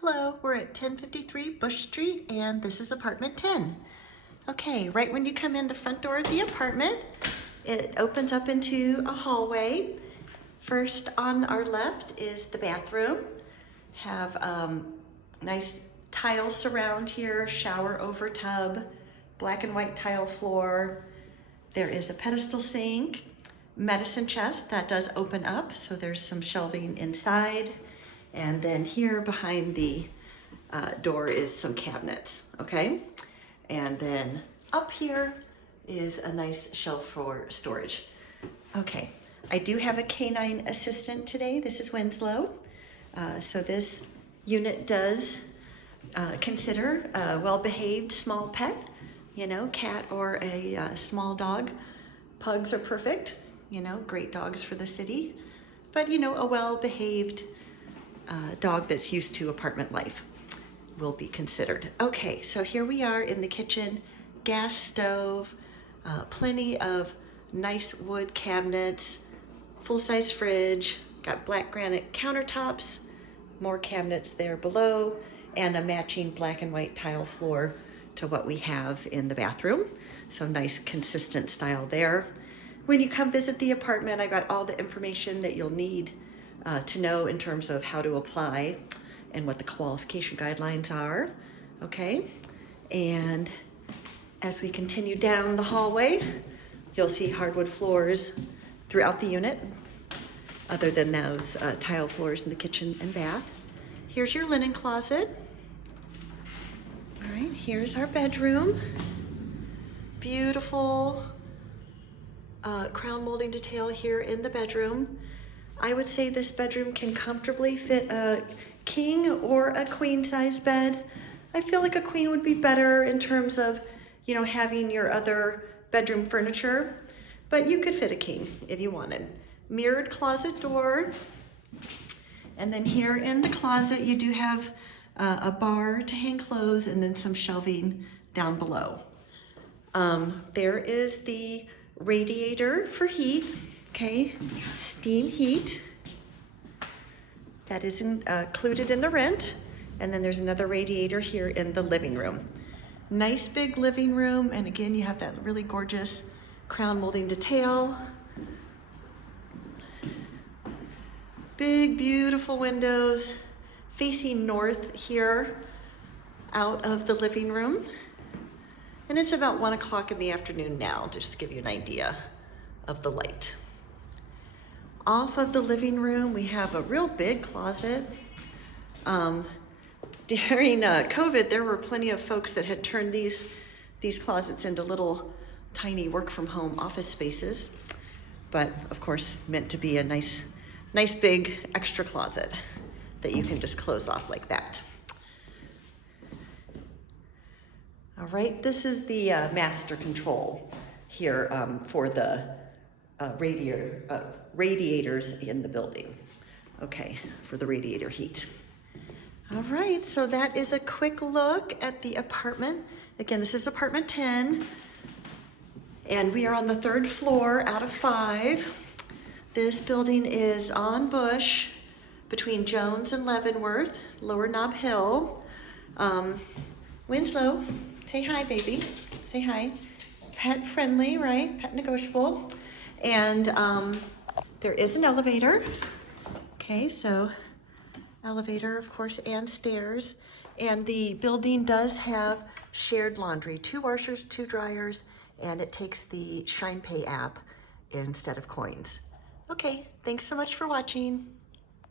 Hello, we're at 1053 Bush Street and this is apartment 10. Okay, right when you come in the front door of the apartment, it opens up into a hallway. First on our left is the bathroom. Have nice tile surround here, shower over tub, black and white tile floor. There is a pedestal sink, medicine chest that does open up, so there's some shelving inside. And then here behind the door is some cabinets, okay? And then up here is a nice shelf for storage. Okay, I do have a canine assistant today. This is Winslow. So this unit does consider a well-behaved small pet, you know, cat or a small dog. Pugs are perfect, you know, great dogs for the city. But, you know, a well-behaved dog that's used to apartment life will be considered. Okay, so here we are in the kitchen, gas stove, plenty of nice wood cabinets, full-size fridge, got black granite countertops, more cabinets there below, and a matching black and white tile floor to what we have in the bathroom. So nice consistent style there. When you come visit the apartment, I got all the information that you'll need to know in terms of how to apply and what the qualification guidelines are, okay? And as we continue down the hallway, you'll see hardwood floors throughout the unit, other than those tile floors in the kitchen and bath. Here's your linen closet. All right, here's our bedroom. Beautiful crown molding detail here in the bedroom. I would say this bedroom can comfortably fit a king or a queen size bed. I feel like a queen would be better in terms of, you know, having your other bedroom furniture, but you could fit a king if you wanted. Mirrored closet door. And then here in the closet, you do have a bar to hang clothes and then some shelving down below. There is the radiator for heat. Okay, steam heat. That is included in the rent. And then there's another radiator here in the living room. Nice big living room. And again, you have that really gorgeous crown molding detail. Big, beautiful windows facing north here out of the living room. And it's about 1 o'clock in the afternoon now, to just give you an idea of the light. Off of the living room, we have a real big closet. During COVID, there were plenty of folks that had turned these closets into little tiny work from home office spaces, but of course meant to be a nice big extra closet that you can just close off like that. All right, this is the master control here for the radiators in the building. Okay, for the radiator heat. All right, so that is a quick look at the apartment. Again, this is apartment 10, and we are on the 3rd floor out of 5. This building is on Bush, between Jones and Leavenworth, Lower Nob Hill. Winslow, say hi, baby. Say hi. Pet friendly, right? Pet negotiable. And there is an elevator. Okay, so elevator, of course, and stairs. And the building does have shared laundry, 2 washers, 2 dryers, and it takes the ShinePay app instead of coins. Okay, thanks so much for watching.